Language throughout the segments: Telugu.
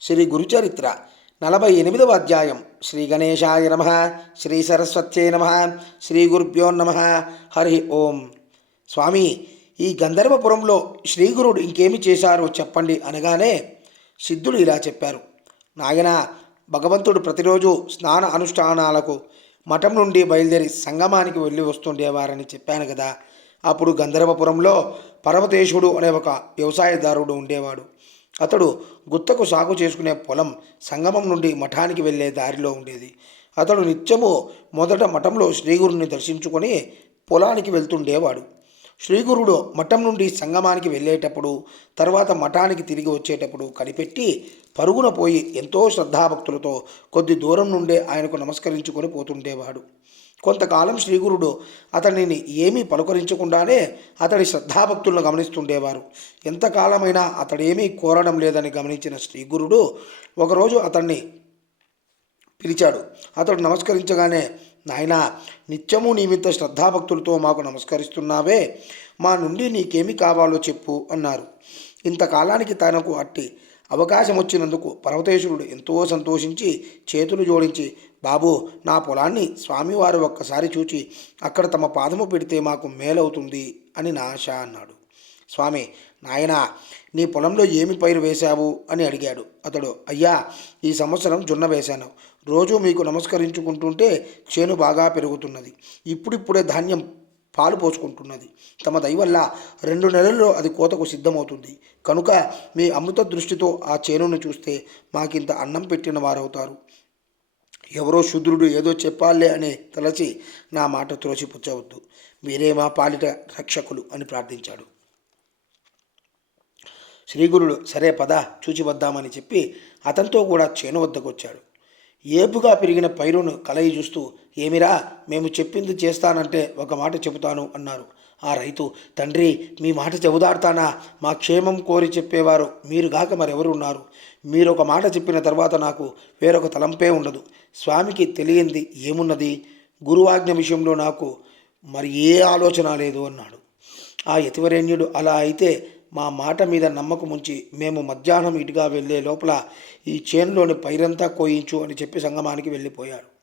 శ్రీ గురుచరిత్ర నలభై ఎనిమిదవ అధ్యాయం. శ్రీ గణేశాయ నమ శ్రీ సరస్వత్యే నమ శ్రీ గురుభ్యో నమ. హరి ఓం. స్వామి ఈ గంధర్వపురంలో శ్రీగురుడు ఇంకేమి చేశారో చెప్పండి అనగానే సిద్ధుడు ఇలా చెప్పారు. నాయన భగవంతుడు ప్రతిరోజు స్నాన అనుష్ఠానాలకు మఠం నుండి బయలుదేరి సంగమానికి వెళ్ళి వస్తుండేవారని చెప్పాను కదా. అప్పుడు గంధర్వపురంలో పర్వతేశుడు అనే ఒక వ్యవసాయదారుడు ఉండేవాడు. అతడు గుత్తకు సాగు చేసుకునే పొలం సంగమం నుండి మఠానికి వెళ్ళే దారిలో ఉండేది. అతడు నిత్యము మొదట మఠంలో శ్రీగురుని దర్శించుకొని పొలానికి వెళ్తుండేవాడు. శ్రీగురుడు మఠం నుండి సంగమానికి వెళ్ళేటప్పుడు తర్వాత మఠానికి తిరిగి వచ్చేటప్పుడు కనిపెట్టి పరుగున పోయి ఎంతో శ్రద్ధాభక్తులతో కొద్ది దూరం నుండే ఆయనకు నమస్కరించుకొని పోతుండేవాడు. కొంతకాలం శ్రీగురుడు అతనిని ఏమీ పలుకరించకుండానే అతడి శ్రద్ధాభక్తులను గమనిస్తుండేవారు. ఎంతకాలమైనా అతడేమీ కోరడం లేదని గమనించిన శ్రీగురుడు ఒకరోజు అతన్ని పిలిచాడు. అతడు నమస్కరించగానే నాయన నిత్యము నీవింత శ్రద్ధాభక్తులతో మాకు నమస్కరిస్తున్నావే. మా నుండి నీకేమి కావాలో చెప్పు అన్నారు. ఇంతకాలానికి తనకు అట్టి అవకాశం వచ్చినందుకు పర్వతేశ్వరుడు ఎంతో సంతోషించి చేతులు జోడించి బాబు నా పొలాన్ని స్వామివారు ఒక్కసారి చూచి అక్కడ తమ పాదము పెడితే మాకు మేలవుతుంది అని నా ఆశ అన్నాడు. స్వామి నాయన నీ పొలంలో ఏమి పైరు వేశావు? అని అడిగాడు. అతడు అయ్యా ఈ సంవత్సరం జొన్న వేశాను. రోజు మీకు నమస్కరించుకుంటుంటే చేను బాగా పెరుగుతున్నది. ఇప్పుడిప్పుడే ధాన్యం పాలు పోసుకుంటున్నది. తమ దయ వల్ల రెండు నెలల్లో అది కోతకు సిద్ధమవుతుంది. కనుక మీ అమృత దృష్టితో ఆ చేనును చూస్తే మాకింత అన్నం పెట్టిన వారవుతారు. ఎవరో శుద్రుడు ఏదో చెప్పాలే అని తలచి నా మాట త్రోసిపుచ్చవద్దు. మీరే మా పాలిట రక్షకులు అని ప్రార్థించాడు. శ్రీగురుడు సరే పద చూచి వద్దామని చెప్పి అతనితో కూడా చేను వద్దకు వచ్చాడు ఏపుగా పెరిగిన పైరును కలయి చూస్తూ ఏమిరా మేము చెప్పింది చేస్తానంటే ఒక మాట చెబుతాను అన్నారు. ఆ రైతు తండ్రి మీ మాట చెబుదాడతానా మా క్షేమం కోరి చెప్పేవారు మీరు గాక మరెవరు ఉన్నారు? మీరు ఒక మాట చెప్పిన తర్వాత నాకు వేరొక తలంపే ఉండదు. స్వామికి తెలియంది ఏమున్నది? గురువాజ్ఞ విషయంలో నాకు మరి ఏ ఆలోచన లేదు అన్నాడు. ఆ యతివరేణ్యుడు అలా అయితే మా మాట మీద నమ్మకముంచి మేము మధ్యాహ్నం ఇటుగా వెళ్ళే లోపల ఈ చేనులోని పైరంతా కోయించు అని చెప్పి సంగమానికి వెళ్ళిపోయాడు.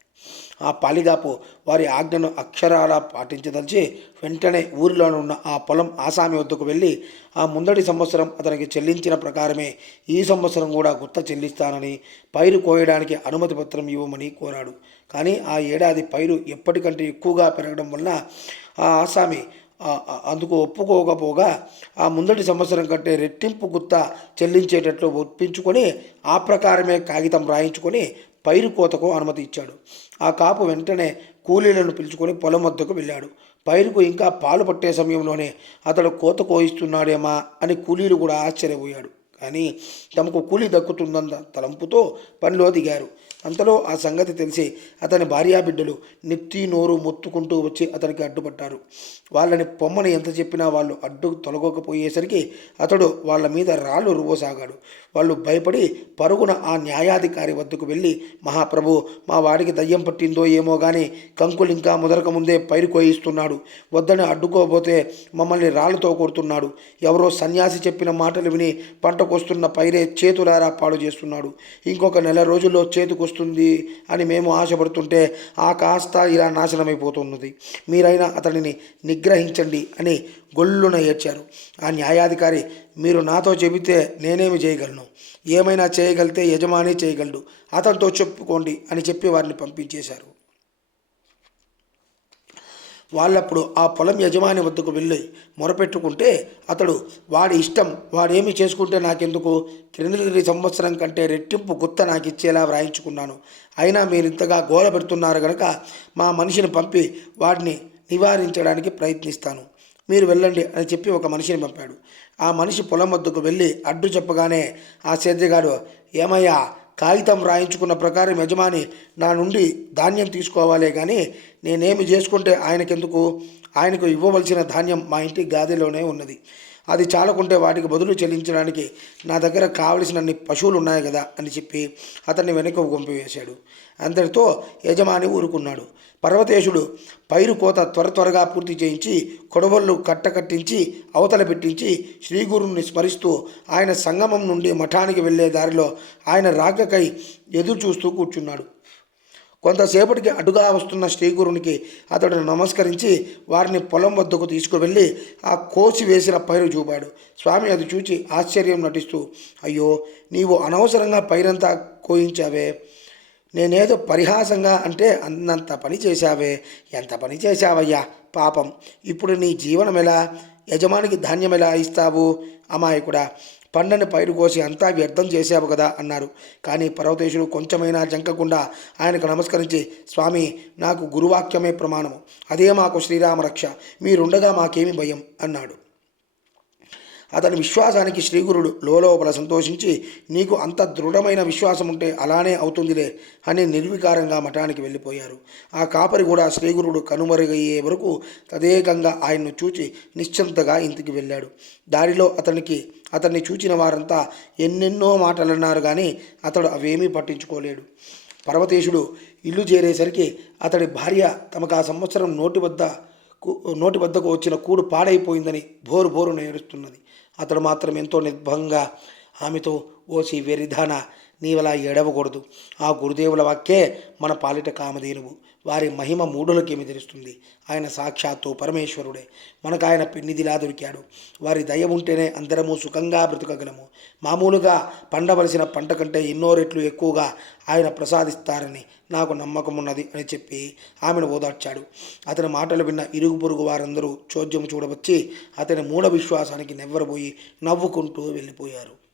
ఆ పాలిగాపు వారి ఆజ్ఞను అక్షరాల పాటించదలిచి వెంటనే ఊరిలోనున్న ఆ పొలం ఆసామి వద్దకు వెళ్ళి ఆ ముందటి సంవత్సరం అతనికి చెల్లించిన ప్రకారమే ఈ సంవత్సరం కూడా గుత్త చెల్లిస్తానని పైరు కోయడానికి అనుమతి పత్రం ఇవ్వమని కోరాడు. కానీ ఆ ఏడాది పైరు ఎప్పటికంటే ఎక్కువగా పెరగడం వల్ల ఆ ఆసామి అందుకు ఒప్పుకోకపోగా ఆ ముందటి సంవత్సరం కంటే రెట్టింపు గుత్త చెల్లించేటట్లు ఒప్పించుకొని ఆ ప్రకారమే కాగితం రాయించుకొని పైరు కోతకు అనుమతి ఇచ్చాడు. ఆ కాపు వెంటనే కూలీలను పిలుచుకొని పొలం వద్దకు వెళ్ళాడు. పైరుకు ఇంకా పాలు పట్టే సమయంలోనే అతడు కోత కోయిస్తున్నాడేమా అని కూలీలు కూడా ఆశ్చర్యపోయాడు కానీ తమకు కూలి దక్కుతుందన్న తలంపుతో పనిలో దిగారు. అంతలో ఆ సంగతి తెలిసి అతని భార్యాబిడ్డలు నెత్తి నోరు మొత్తుకుంటూ వచ్చి అతనికి అడ్డుపట్టారు వాళ్ళని పొమ్మని ఎంత చెప్పినా వాళ్ళు అడ్డు తొలగకపోయేసరికి అతడు వాళ్ళ మీద రాళ్ళు రువ్వసాగాడు. వాళ్ళు భయపడి పరుగున ఆ న్యాయాధికారి వద్దకు వెళ్ళి మహాప్రభు మా వాడికి దయ్యం పట్టిందో ఏమో కానీ కంకులు ఇంకా ముదరక ముందే పైరు కోయిస్తున్నాడు. వద్దని అడ్డుకోబోతే మమ్మల్ని రాళ్ళతో కొడుతున్నాడు. ఎవరో సన్యాసి చెప్పిన మాటలు విని పంటకొస్తున్న పైరే చేతులారా పాడు చేస్తున్నాడు. ఇంకొక నెల రోజుల్లో వస్తుంది అని మేము ఆశపడుతుంటే ఆ కాస్త ఇలా నాశనమైపోతున్నది. మీరైనా అతనిని నిగ్రహించండి అని గొల్లున ఏడ్చారు. ఆ న్యాయాధికారి మీరు నాతో చెబితే నేనేమి చేయగలను? ఏమైనా చేయగలితే యజమాని చేయగలడు. అతనితో చెప్పుకోండి అని చెప్పి వారిని పంపించేశారు. వాళ్ళప్పుడు ఆ పొలం యజమాని వద్దకు వెళ్ళి మొరపెట్టుకుంటే అతడు వాడి ఇష్టం వాడేమి చేసుకుంటే నాకెందుకు? క్రిందటి సంవత్సరం కంటే రెట్టింపు గుత్త నాకు ఇచ్చేలా వ్రాయించుకున్నాను. అయినా మీరు ఇంతగా గోల పెడుతున్నారు కనుక మా మనిషిని పంపి వాడిని నివారించడానికి ప్రయత్నిస్తాను. మీరు వెళ్ళండి అని చెప్పి ఒక మనిషిని పంపాడు. ఆ మనిషి పొలం వద్దకు వెళ్ళి అడ్డు చెప్పగానే ఆ సేద్యగాడు ఏమయ్యా కాగితం రాయించుకున్న ప్రకారం యజమాని నా నుండి ధాన్యం తీసుకోవాలే కానీ నేనేమి చేసుకుంటే ఆయనకెందుకు? ఆయనకు ఇవ్వవలసిన ధాన్యం మా ఇంటి గాదిలోనే ఉన్నది. అది చాలకుంటే వాటికి బదులు చెల్లించడానికి నా దగ్గర కావలసినన్ని పశువులు ఉన్నాయి కదా అని చెప్పి అతన్ని వెనక పంపివేశాడు అందరితో యజమాని ఊరుకున్నాడు. పర్వతేశుడు పైరు కోత త్వర త్వరగా పూర్తి చేయించి కొడవళ్ళు కట్టకట్టించి అవతల పెట్టించి శ్రీగురుని స్మరిస్తూ ఆయన సంగమం నుండి మఠానికి వెళ్ళే దారిలో ఆయన రాకకై ఎదురు చూస్తూ కూర్చున్నాడు. కొంతసేపటికి అటుగా వస్తున్న శ్రీగురునికి అతడు నమస్కరించి వారిని పొలం వద్దకు తీసుకువెళ్ళి ఆ కోసి వేసిన పైరు చూపాడు. స్వామి అది చూచి ఆశ్చర్యం నటిస్తూ అయ్యో నీవు అనవసరంగా పైరంతా కోయించావే. నేనేదో పరిహాసంగా అంటే అన్నంత పని చేశావే. ఎంత పని చేశావయ్యా? పాపం. ఇప్పుడు నీ జీవనం ఎలా యజమానికి ధాన్యం ఎలా ఇస్తావు? అమాయకుడా పండని పైరు కోసి అంతా వ్యర్థం చేశావు కదా అన్నారు. కానీ పర్వతేశుడు కొంచెమైనా జంకకుండా ఆయనకు నమస్కరించి స్వామి నాకు గురువాక్యమే ప్రమాణము. అదే మాకు శ్రీరామరక్ష. మీరుండగా మాకేమి భయం? అన్నాడు. అతని విశ్వాసానికి శ్రీగురుడు లోపల సంతోషించి నీకు అంత దృఢమైన విశ్వాసం ఉంటే అలానే అవుతుందిలే అని నిర్వికారంగా మఠానికి వెళ్ళిపోయారు. ఆ కాపరి కూడా శ్రీగురుడు కనుమరుగయ్యే వరకు తదేకంగా ఆయన్ను చూచి నిశ్చింతగా ఇంటికి వెళ్ళాడు. దారిలో అతనికి అతన్ని చూచిన వారంతా ఎన్నెన్నో మాటలన్నారు కానీ అతడు అవేమీ పట్టించుకోలేడు. పర్వతేశుడు ఇల్లు చేరేసరికి అతడి భార్య తమకు ఆ సంవత్సరం నోటి వద్ద నోటి వద్దకు వచ్చిన కూడు పాడైపోయిందని భోరు భోరు నేరుస్తున్నది అతడు మాత్రం ఎంతో నిర్భంగా ఆమెతో ఓసి వెరిధాన నీవలా ఏడవకూడదు. ఆ గురుదేవుల వాక్యే మన పాలిట కామధేనువు. వారి మహిమ మూఢులకేమి తెలుస్తుంది? ఆయన సాక్షాత్తు పరమేశ్వరుడే. మనకు ఆయన పెన్నిదిలా దొరికాడు. వారి దయ ఉంటేనే అందరము సుఖంగా బ్రతకగలము. మామూలుగా పండవలసిన పంట కంటే ఎన్నో రెట్లు ఎక్కువగా ఆయన ప్రసాదిస్తారని నాకు నమ్మకం ఉన్నది అని చెప్పి ఆమెను ఓదార్చాడు. అతని మాటలు విన్న ఇరుగు పొరుగు వారందరూ చోద్యము చూడవచ్చి అతని మూఢ విశ్వాసానికి నెవ్వరబోయి నవ్వుకుంటూ వెళ్ళిపోయారు.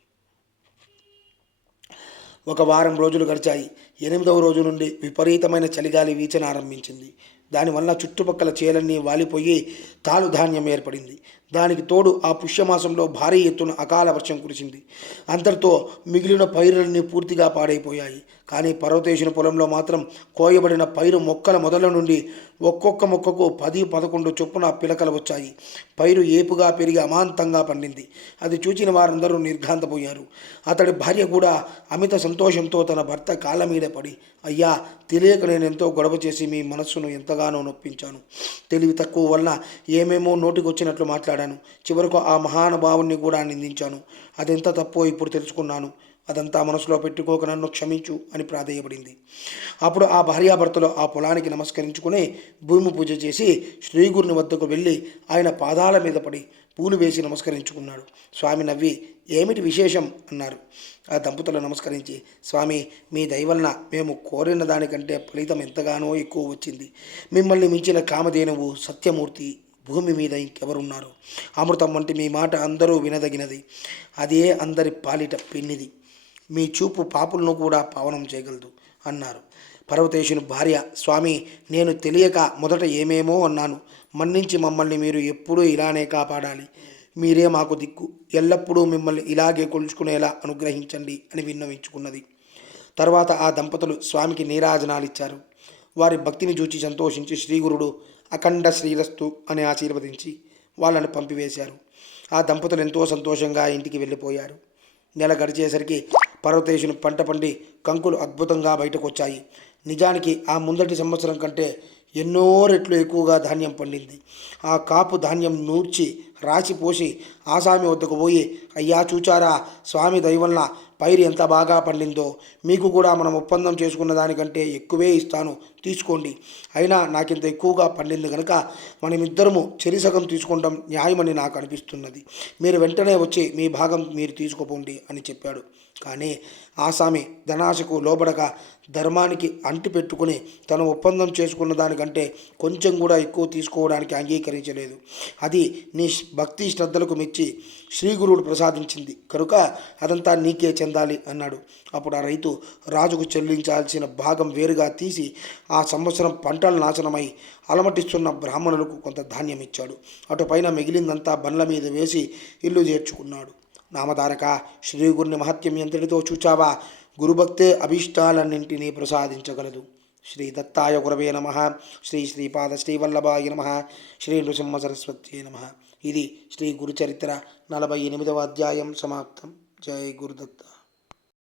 ఒక వారం రోజులు గడిచాయి. ఎనిమిదవ రోజు నుండి విపరీతమైన చలిగాలి వీచన ఆరంభించింది. దానివల్ల చుట్టుపక్కల చేలన్నీ వాలిపోయి తాలు ధాన్యం ఏర్పడింది. దానికి తోడు ఆ పుష్యమాసంలో భారీ ఎత్తున అకాల వర్షం కురిసింది. అంతటితో మిగిలిన పైరులన్నీ పూర్తిగా పాడైపోయాయి. కానీ పర్వతేశుని పొలంలో మాత్రం కోయబడిన పైరు మొక్కల మొదల నుండి ఒక్కొక్క మొక్కకు పది పదకొండు చొప్పున పిలకలు వచ్చాయి. పైరు ఏపుగా పెరిగి అమాంతంగా పండింది. అది చూచిన వారందరూ నిర్ఘాంతపోయారు. అతడి భార్య కూడా అమిత సంతోషంతో తన భర్త కాళ్ళ మీద పడి అయ్యా తెలియక నేను ఎంతో గొడవ చేసి మీ మనస్సును ఎంతగా ఎంతగానో నొప్పించాను. తెలివి తక్కువ వల్ల ఏమేమో నోటికొచ్చినట్లు మాట్లాడాను. చివరకు ఆ మహానుభావుణ్ణి కూడా నిందించాను. అదెంత తప్పో ఇప్పుడు తెలుసుకున్నాను. అదంతా మనసులో పెట్టుకోక నన్ను క్షమించు అని ప్రాధేయపడింది. అప్పుడు ఆ భార్యాభర్తలు ఆ పొలానికి నమస్కరించుకుని భూమి పూజ చేసి శ్రీగురుని వద్దకు వెళ్ళి ఆయన పాదాల మీద పడి పూలు వేసి నమస్కరించుకున్నాడు. స్వామి నవ్వి ఏమిటి విశేషం? అన్నారు. ఆ దంపతులు నమస్కరించి స్వామి మీ దయవలన మేము కోరిన దానికంటే ఫలితం ఎంతగానో ఎక్కువ వచ్చింది. మిమ్మల్ని మించిన కామధేనువు సత్యమూర్తి భూమి మీద ఇంకెవరున్నారు? అమృతం వంటి మీ మాట అందరూ వినదగినది. అదే అందరి పాలిట పెన్నిది. మీ చూపు పాపులను కూడా పావనం చేయగలదు అన్నారు. పర్వతేశుని భార్య స్వామి నేను తెలియక మొదట ఏమేమో అన్నాను. మన్నించి మమ్మల్ని మీరు ఎప్పుడూ ఇలానే కాపాడాలి. మీరే మాకు దిక్కు. ఎల్లప్పుడూ మిమ్మల్ని ఇలాగే కొలుచుకునేలా అనుగ్రహించండి అని విన్నవించుకున్నది. తర్వాత ఆ దంపతులు స్వామికి నీరాజనాలు ఇచ్చారు వారి భక్తిని చూచి సంతోషించి శ్రీగురుడు అఖండ శ్రీరస్తు అని ఆశీర్వదించి వాళ్ళను పంపివేశారు. ఆ దంపతులు ఎంతో సంతోషంగా ఇంటికి వెళ్ళిపోయారు. నెల గడిచేసరికి పర్వతేశుని పంట పండి కంకులు అద్భుతంగా బయటకు వచ్చాయి నిజానికి ఆ ముందటి సంవత్సరం కంటే ఎన్నో రెట్లు ఎక్కువగా ధాన్యం పండింది. ఆ కాపు ధాన్యం నూర్చి రాసి పోసి ఆసామి వద్దకు పోయి అయ్యా చూచారా స్వామి దయవల్ల పైరు ఎంత బాగా పండిందో మీకు కూడా మనం ఒప్పందం చేసుకున్న దానికంటే ఎక్కువే ఇస్తాను తీసుకోండి. అయినా నాకింత ఎక్కువగా పండింది కనుక మనమిద్దరము చెరిసగం తీసుకుంటాం న్యాయమని నాకు అనిపిస్తున్నది. మీరు వెంటనే వచ్చి మీ భాగం మీరు తీసుకోపోండి అని చెప్పాడు. కానీ ఆసామి ధనాశకు లోబడక ధర్మానికి అంటి పెట్టుకుని తను ఒప్పందం చేసుకున్న దానికంటే కొంచెం కూడా ఎక్కువ తీసుకోవడానికి అంగీకరించలేదు. అది నీ భక్తి శ్రద్ధలకు మెచ్చి శ్రీగురుడు ప్రసాదించింది. కనుక అదంతా నీకే చెందాలి అన్నాడు. అప్పుడు ఆ రైతు రాజుకు చెల్లించాల్సిన భాగం వేరుగా తీసి ఆ సంవత్సరం పంటలు నాశనమై అలమటిస్తున్న బ్రాహ్మణులకు కొంత ధాన్యం ఇచ్చాడు అటుపైన మిగిలిందంతా బండ్ల మీద వేసి ఇల్లు చేర్చుకున్నాడు. నామధారక శ్రీగురుని మహత్యం ఎంతటితో చూచావా? గురుభక్తే అభీష్టాలన్నింటినీ ప్రసాదించగలదు. శ్రీ దత్తాయ గురవే నమ. శ్రీ శ్రీపాద శ్రీవల్లభాయ నమ. శ్రీ నృసింహ సరస్వతి నమ. ఇది శ్రీ గురుచరిత్ర నలభై ఎనిమిదవ అధ్యాయం సమాప్తం. జై గురుదత్త.